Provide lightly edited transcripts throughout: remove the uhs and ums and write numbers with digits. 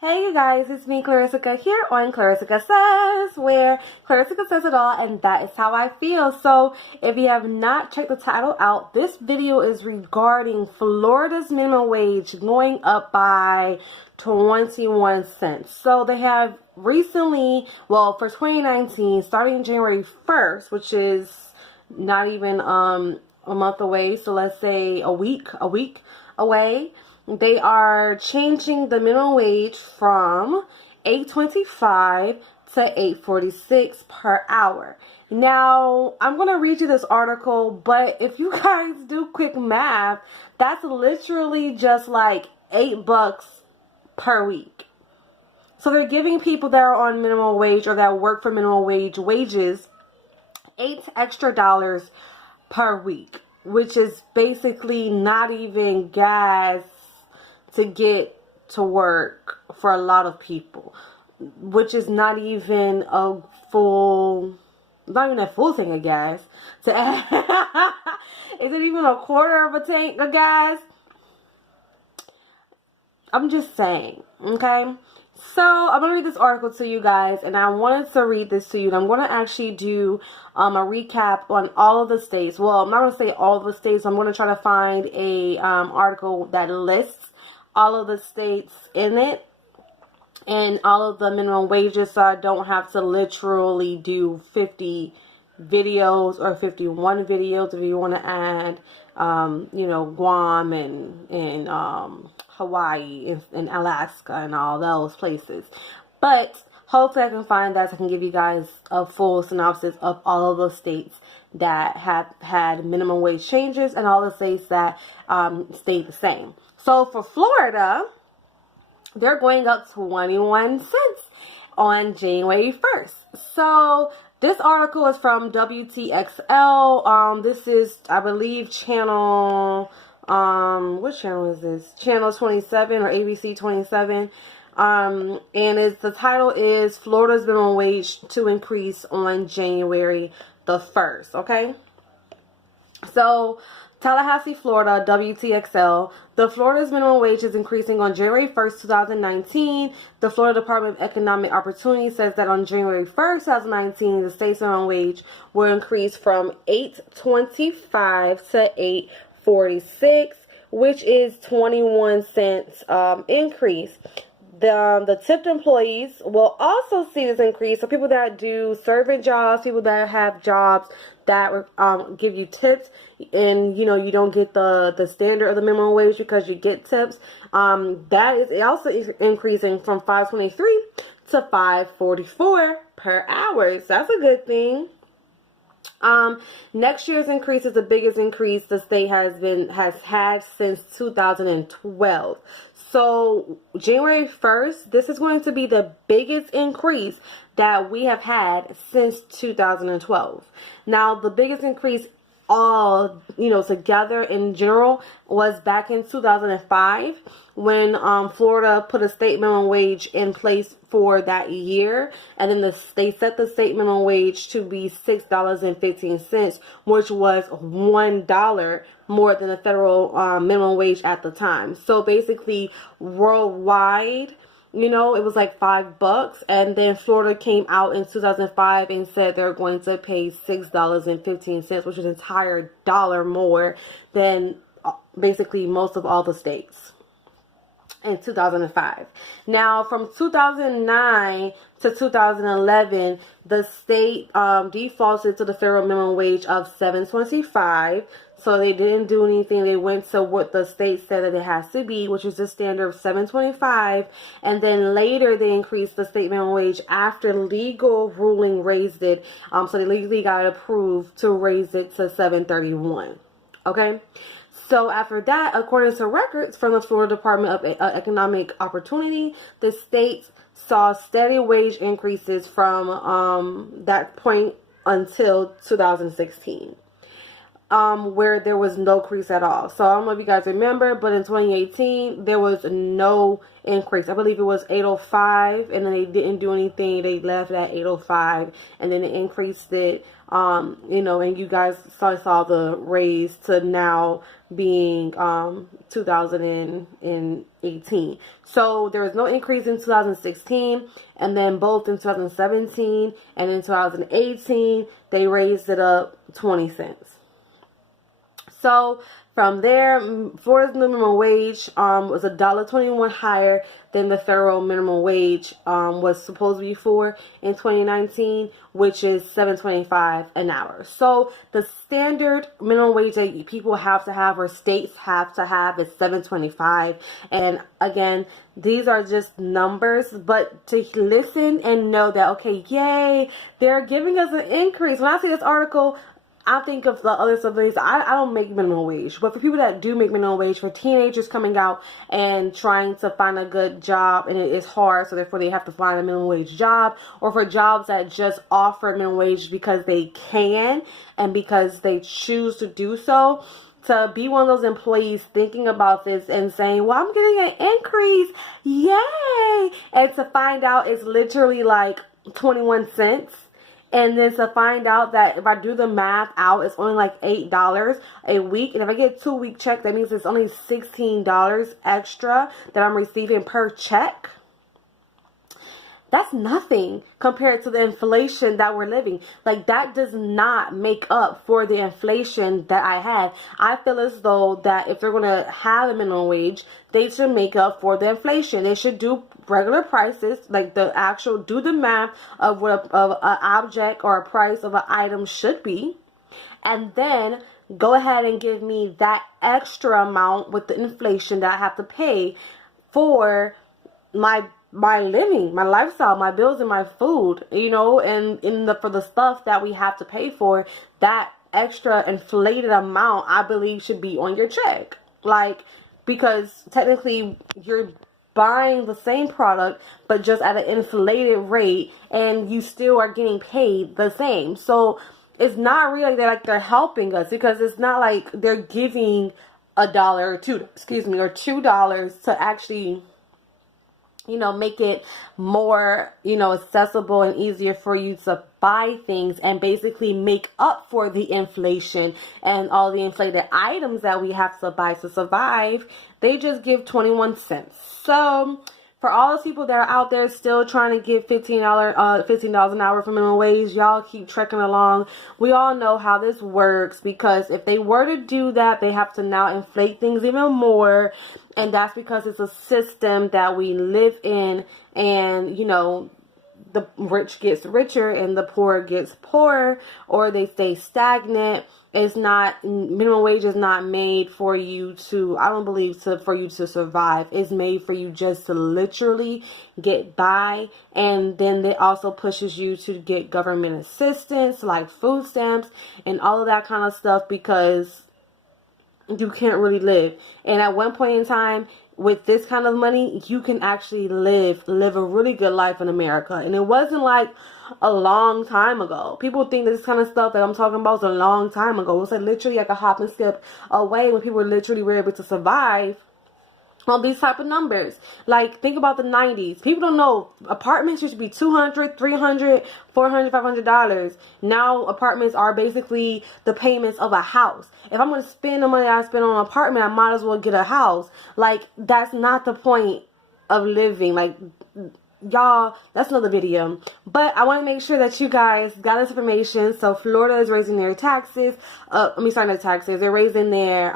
Hey you guys, it's me Clarissa here on Clarissa Says, where Clarissa says it all and that is how I feel. So if you have not checked the title out, this video is regarding Florida's minimum wage going up by 21 cents. So they have recently, well, for 2019, starting January 1st, which is not even a month away, so let's say a week away, they are changing the minimum wage from $8.25 to $8.46 per hour. Now, I'm going to read you this article, but if you guys do quick math, that's literally just like $8 per week. So they're giving people that are on minimum wage or that work for minimum wage wages $8 extra per week, which is basically not even gas to get to work for a lot of people, which is not even a full thing of gas to add. Is it even a quarter of a tank of gas? I'm just saying, okay? So I'm going to read this article to you guys, and I wanted to read this to you, and I'm going to actually do a recap on all of the states. Well, I'm not going to say all of the states. I'm going to try to find a article that lists all of the states in it and all of the minimum wages, so I don't have to literally do 50 videos or 51 videos if you want to add Guam and Hawaii and Alaska and all those places. But hopefully I can find that so I can give you guys a full synopsis of all of the states that have had minimum wage changes and all the states that stayed the same. So for Florida, they're going up 21 cents on January 1st. So this article is from WTXL. This is, I believe, channel, what channel is this? Channel 27 or ABC 27. And the title is Florida's minimum wage to increase on January the 1st. Okay. So Tallahassee, Florida, WTXL. The Florida's minimum wage is increasing on January 1st, 2019. The Florida Department of Economic Opportunity says that on January 1st, 2019, the state's minimum wage will increase from $8.25 to $8.46, which is 21 cents increase. The tipped employees will also see this increase. So people that do servant jobs, people that have jobs that give you tips, and you don't get the standard of the minimum wage because you get tips. That is also increasing from $5.23 to $5.44 per hour. So that's a good thing. Next year's increase is the biggest increase the state has had since 2012. So January 1st, this is going to be the biggest increase that we have had since 2012. Now, the biggest increase all, together in general was back in 2005 when Florida put a state minimum wage in place for that year, and then they set the state minimum wage to be $6.15, which was $1 more than the federal minimum wage at the time. So basically, worldwide, it was like $5, and then Florida came out in 2005 and said they're going to pay $6.15, which is an entire dollar more than basically most of all the states in 2005. Now, from 2009 to 2011, the state defaulted to the federal minimum wage of $7.25. So they didn't do anything. They went to what the state said that it has to be, which is the standard of $7.25. And then later they increased the state minimum wage after legal ruling raised it. So they legally got approved to raise it to $7.31. Okay. So after that, according to records from the Florida Department of Economic Opportunity, the state saw steady wage increases from that point until 2016. where there was no increase at all. So I don't know if you guys remember, but in 2018 there was no increase. I believe it was 805, and then they didn't do anything. They left at 805, and then they increased it. You know, and you guys saw the raise to now being 2018. So there was no increase in 2016, and then both in 2017 and in 2018 they raised it up 20 cents. So from there, Florida's minimum wage was $1.21 higher than the federal minimum wage was supposed to be for in 2019, which is $7.25 an hour. So the standard minimum wage that people have to have, or states have to have, is $7.25. And again, these are just numbers, but to listen and know that, okay, yay, they're giving us an increase. When I see this article, I think of the other stuff. I don't make minimum wage, but for people that do make minimum wage, for teenagers coming out and trying to find a good job, and it is hard, so therefore they have to find a minimum wage job, or for jobs that just offer minimum wage because they can and because they choose to do so, to be one of those employees thinking about this and saying, well, I'm getting an increase, yay, and to find out it's literally like 21 cents. And then to find out that if I do the math out, it's only like $8 a week. And if I get a 2-week check, that means it's only $16 extra that I'm receiving per check. That's nothing compared to the inflation that we're living. Like, that does not make up for the inflation that I had. I feel as though that if they're going to have a minimum wage, they should make up for the inflation. They should do regular prices, like the actual, do the math of what an object or a price of an item should be. And then go ahead and give me that extra amount with the inflation that I have to pay for my living, my lifestyle, my bills, and my food, you know, and for the stuff that we have to pay for. That extra inflated amount, I believe, should be on your check. Like, because technically you're buying the same product, but just at an inflated rate, and you still are getting paid the same. So it's not really that like they're helping us, because it's not like they're giving $1 or $2 to actually, you know, make it more, you know, accessible and easier for you to buy things and basically make up for the inflation and all the inflated items that we have to buy to survive. They just give 21 cents. So for all those people that are out there still trying to get $15 an hour for minimum wage, y'all keep trekking along. We all know how this works, because if they were to do that, they have to now inflate things even more. And that's because it's a system that we live in, and, you know, the rich gets richer and the poor gets poorer, or they stay stagnant. It's not, minimum wage is not made for you to, I don't believe, for you to survive. It's made for you just to literally get by. And then it also pushes you to get government assistance like food stamps and all of that kind of stuff, because you can't really live. And at one point in time, with this kind of money, you can actually live a really good life in America. And it wasn't like a long time ago. People think this kind of stuff that I'm talking about is a long time ago. It was like literally like a hop and skip away when people literally were able to survive on these type of numbers. Like, think about the 90s. People don't know, apartments used to be $200, $300, $400, $500. Now apartments are basically the payments of a house. If I'm going to spend the money I spend on an apartment, I might as well get a house. Like, that's not the point of living. Like, y'all, that's another video. But I want to make sure that you guys got this information. So Florida is raising their taxes. They're raising their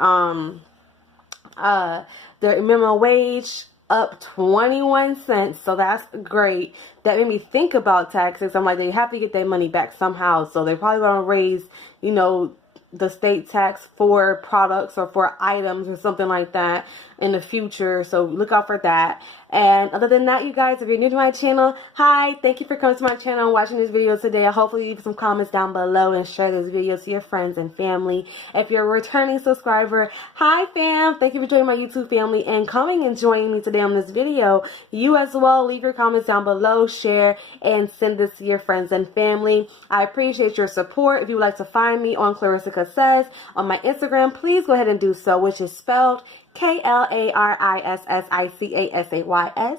minimum wage up 21 cents. So that's great. That made me think about taxes. I'm like, they have to get their money back somehow. So they're probably going to raise, you know, the state tax for products or for items or something like that in the future. So look out for that. And other than that, you guys, if you're new to my channel, hi, thank you for coming to my channel and watching this video today. I hopefully leave some comments down below and share this video to your friends and family. If you're a returning subscriber, hi fam, thank you for joining my YouTube family and coming and joining me today on this video. You as well, leave your comments down below, share, and send this to your friends and family. I appreciate your support. If you would like to find me on Clarissa Says on my Instagram, please go ahead and do so, which is spelled KLARISSICASAYS.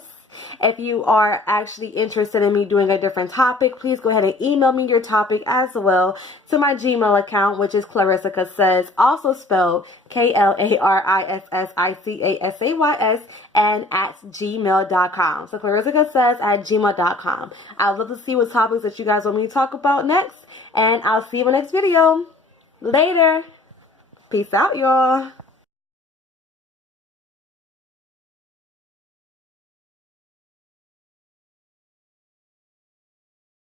If you are actually interested in me doing a different topic, please go ahead and email me your topic as well to my Gmail account, which is Clarissa Says, also spelled KLARISSICASAYS, and at gmail.com. So Clarissa Says at gmail.com. I'd love to see what topics that you guys want me to talk about next, and I'll see you in the next video. Later. Peace out, y'all.